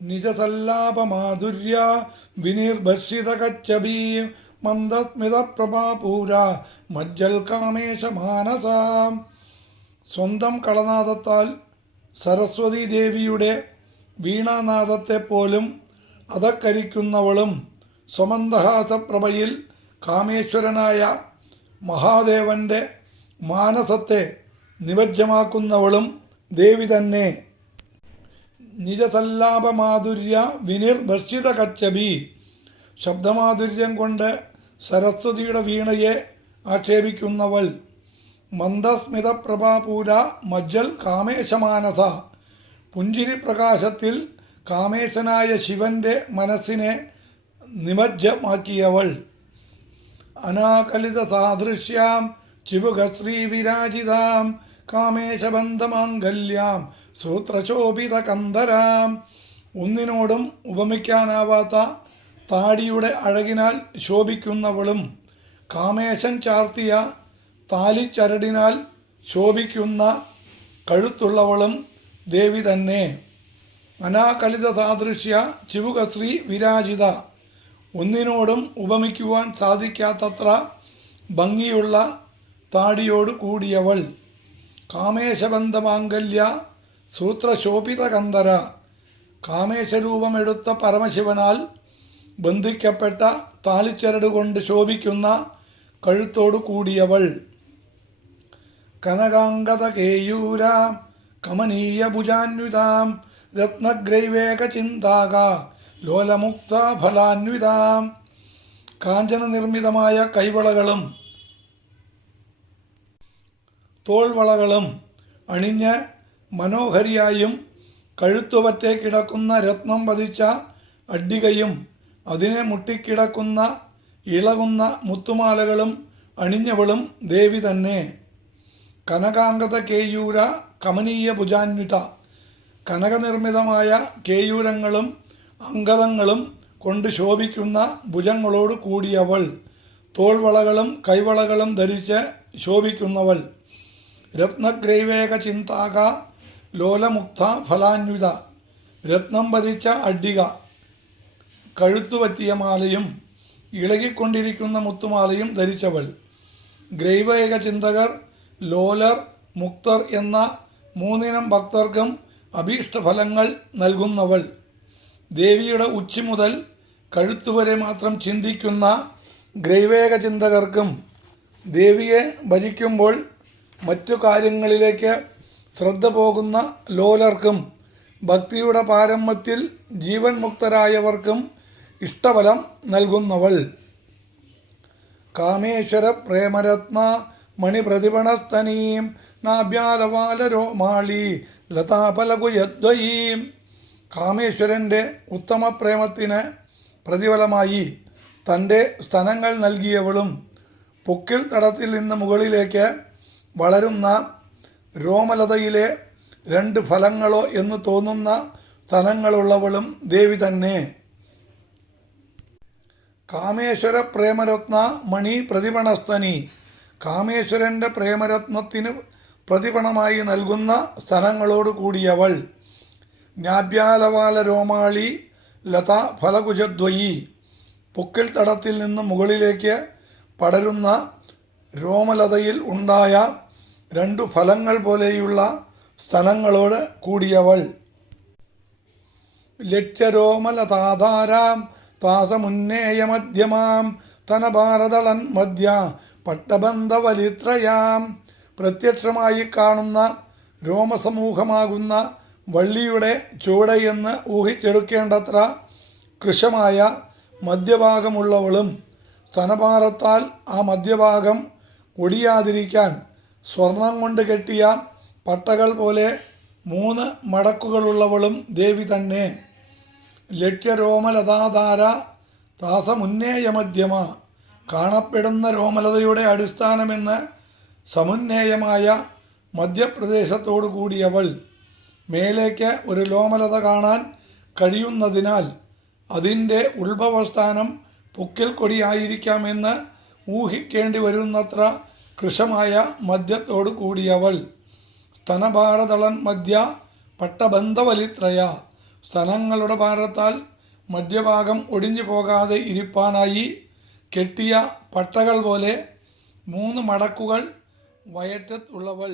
നിജസല്ലാപമാധുര്യ വിനിർഭർഷിതകച്ചബീ മന്ദസ്മിതപ്രഭാപൂര മജ്ജൽ കാമേശമാനസ. സ്വന്തം കളനാദത്താൽ സരസ്വതി ദേവിയുടെ വീണാനാദത്തെപ്പോലും അതക്കരിക്കുന്നവളും സ്വമന്ദഹാസപ്രഭയിൽ കാമേശ്വരനായ മഹാദേവന്റെ മാനസത്തെ നിമജ്ജമാക്കുന്നവളും ദേവി തന്നെ. നിജസല്ലാപമാധുര്യ വിനിർഭർഷിതകച്ചബി. ശബ്ദമാധുര്യം കൊണ്ട് സരസ്വതിയുടെ വീണയെ ആക്ഷേപിക്കുന്നവൾ. മന്ദസ്മിതപ്രഭാപൂര മജ്ജൽ കാമേശമാനസ. പുഞ്ചിരി പ്രകാശത്തിൽ കാമേശനായ ശിവന്റെ മനസ്സിനെ നിമജ്ജമാക്കിയവൾ. അനാകലിത സാദൃശ്യാം ചിബുകശ്രീ വിരാജിതാം കാമേശബന്ധമാംഗല്യാം സൂത്രശോഭിത കന്ദരാം. ഒന്നിനോടും ഉപമിക്കാനാവാത്ത താടിയുടെ അഴകിനാൽ ശോഭിക്കുന്നവളും കാമേശൻ ചാർത്തിയ താലിച്ചരടിനാൽ ശോഭിക്കുന്ന കഴുത്തുള്ളവളും ദേവി തന്നെ. അനാകലിത സാദൃശ്യ ചിബുകശ്രീ വിരാജിത. ഒന്നിനോടും ഉപമിക്കുവാൻ സാധിക്കാത്തത്ര ഭംഗിയുള്ള താടിയോട് കൂടിയവൾ. കാമേശബന്ധമാംഗല്യ സൂത്രശോഭിത കന്ദര. കാമേശരൂപമെടുത്ത പരമശിവനാൽ ബന്ധിക്കപ്പെട്ട താലിച്ചരട് കൊണ്ട് ശോഭിക്കുന്ന കഴുത്തോടു കൂടിയവൾ. കനകാംഗത കേയൂരാം കമനീയ ഭുജാന്വിതാം രത്നഗ്രൈവേക ചിന്താക ലോലമുക്ത ഫലാന്വിതാം. കാഞ്ചന നിർമ്മിതമായ കൈവളകളും തോൾവളകളും അണിഞ്ഞ് മനോഹരിയായും കഴുത്തുപറ്റെ കിടക്കുന്ന രത്നം പതിച്ച അഡ്ഡികയും അതിനെ മുട്ടിക്കിടക്കുന്ന ഇളകുന്ന മുത്തുമാലകളും അണിഞ്ഞവളും ദേവി തന്നെ. കനകാംഗത കേയൂര കമനീയ ഭുജാന്വിത. കനകനിർമ്മിതമായ കേയൂരങ്ങളും അങ്കദങ്ങളും കൊണ്ട് ശോഭിക്കുന്ന ഭുജങ്ങളോട് കൂടിയവൾ. തോൾവളകളും കൈവളകളും ധരിച്ച് ശോഭിക്കുന്നവൾ. രത്നഗ്രൈവേക ചിന്താക ലോലമുക്ത ഫലാന്വിത. രത്നം പതിച്ച അഡ്ഡിക, കഴുത്തുപറ്റിയ മാലയും ഇളകിക്കൊണ്ടിരിക്കുന്ന മുത്തുമാലയും ധരിച്ചവൾ. ഗ്രൈവേക ചിന്തകർ, ലോലർ, മുക്തർ എന്ന മൂന്നിനം ഭക്തർക്കും അഭീഷ്ടഫലങ്ങൾ നൽകുന്നവൾ. ദേവിയുടെ ഉച്ചി മുതൽ കഴുത്തുവരെ മാത്രം ചിന്തിക്കുന്ന ഗ്രൈവേക ചിന്തകർക്കും ദേവിയെ ഭജിക്കുമ്പോൾ മറ്റു കാര്യങ്ങളിലേക്ക് ശ്രദ്ധ പോകുന്ന ലോലർക്കും ഭക്തിയുടെ പാരമ്യത്തിൽ ജീവൻ മുക്തരായവർക്കും ഇഷ്ടഫലം നൽകുന്നവൾ. കാമേശ്വര പ്രേമരത്ന മണിപ്രതിപണസ്തനീം നാഭ്യാലവാലരോമാളി ലതാഫലകുയദ്വയീം. കാമേശ്വരൻ്റെ ഉത്തമ പ്രേമത്തിന് പ്രതിഫലമായി തൻ്റെ സ്തനങ്ങൾ നൽകിയവളും പൊക്കിൾ തടത്തിൽ നിന്ന് മുകളിലേക്ക് വളരുന്ന രോമലതയിലെ രണ്ട് ഫലങ്ങളോ എന്ന് തോന്നുന്ന സ്ഥലങ്ങളുള്ളവളും ദേവി തന്നെ. കാമേശ്വര പ്രേമരത്ന മണി പ്രതിപണസ്തനി. കാമേശ്വരൻ്റെ പ്രേമരത്നത്തിന് പ്രതിപണമായി നൽകുന്ന സ്ഥലങ്ങളോട് കൂടിയവൾ. നാഭ്യാലവാല രോമാളി ലത ഫലകുജദ്വയി. പൊക്കിൾ തടത്തിൽ നിന്ന് മുകളിലേക്ക് പടരുന്ന രോമലതയിൽ ഉണ്ടായ രണ്ടു ഫലങ്ങൾ പോലെയുള്ള സ്ഥലങ്ങളോട് കൂടിയവൾ. ലക്ഷ്യരോമലതാധാരാം താസമുന്നേയമധ്യമാം തനഭാരതളൻ മധ്യ പട്ടബന്ധവലിത്രയാം. പ്രത്യക്ഷമായി കാണുന്ന രോമസമൂഹമാകുന്ന വള്ളിയുടെ ചുവടെയെന്ന് ഊഹിച്ചെടുക്കേണ്ടത്ര കൃശമായ മധ്യഭാഗമുള്ളവളും സ്തനഭാരത്താൽ ആ മധ്യഭാഗം ഒടിയാതിരിക്കാൻ സ്വർണം കൊണ്ട് കെട്ടിയ പട്ടകൾ പോലെ 3 മടക്കുകളുള്ളവളും ദേവി തന്നെ. ലക്ഷ്യരോമലതാധാര താസമുന്നേയമധ്യമ. കാണപ്പെടുന്ന രോമലതയുടെ അടിസ്ഥാനമെന്ന് സമുന്നേയമായ മധ്യപ്രദേശത്തോടു കൂടിയവൾ. മേലേക്ക് ഒരു ലോമലത കാണാൻ കഴിയുന്നതിനാൽ അതിൻ്റെ ഉത്ഭവസ്ഥാനം പൊക്കിൽ കൊടിയായിരിക്കാമെന്ന് ഊഹിക്കേണ്ടി വരുന്നത്ര കൃശമായ മധ്യത്തോടു കൂടിയവൾ. സ്തനഭാരതളൻ മധ്യ പട്ടബന്ധവലിത്രയ. സ്തനങ്ങളുടെ ഭാരത്താൽ മധ്യഭാഗം ഒടിഞ്ഞു പോകാതെ ഇരിപ്പാനായി കെട്ടിയ പട്ടകൾ പോലെ 3 മടക്കുകൾ വയറ്റത്തുള്ളവൾ.